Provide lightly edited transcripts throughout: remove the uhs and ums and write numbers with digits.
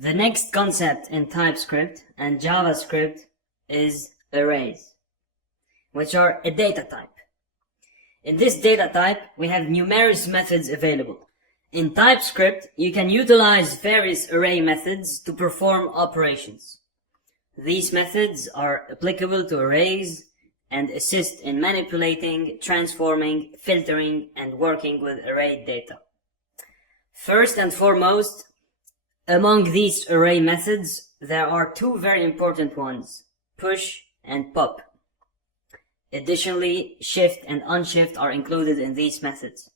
The next concept in TypeScript and JavaScript is arrays, which are a data type. In this data type, we have numerous methods available. In TypeScript, you can utilize various array methods to perform operations. These methods are applicable to arrays and assist in manipulating, transforming, filtering, and working with array data. First and foremost, among these array methods, there are two very important ones, push and pop. Additionally, shift and unshift are included in these methods.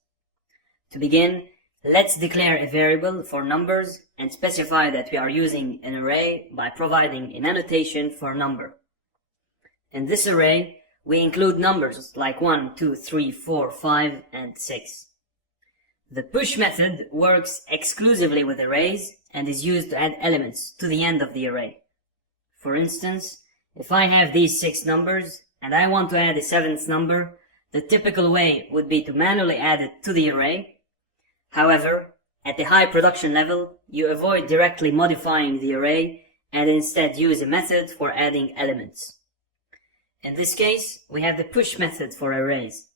To begin, let's declare a variable for numbers and specify that we are using an array by providing an annotation for number. In this array, we include numbers like 1, 2, 3, 4, 5, and 6. The push method works exclusively with arrays and is used to add elements to the end of the array. For instance, if I have these 6 numbers and I want to add a 7th number, the typical way would be to manually add it to the array. However, at the high production level, you avoid directly modifying the array and instead use a method for adding elements. In this case, we have the push method for arrays.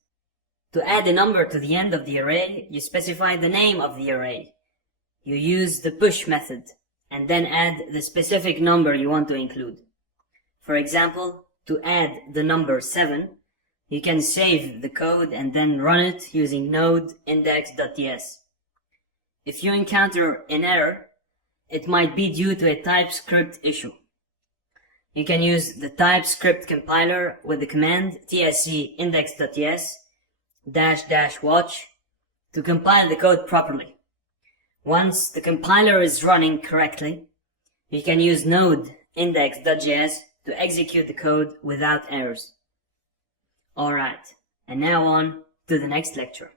To add a number to the end of the array, you specify the name of the array. You use the push method and then add the specific number you want to include. For example, to add the number 7, you can save the code and then run it using Node.js. If you encounter an error, it might be due to a TypeScript issue. You can use the TypeScript compiler with the command tsc index.js --watch to compile the code properly. Once the compiler is running correctly, you can use node index.js to execute the code without errors. Alright, and now on to the next lecture.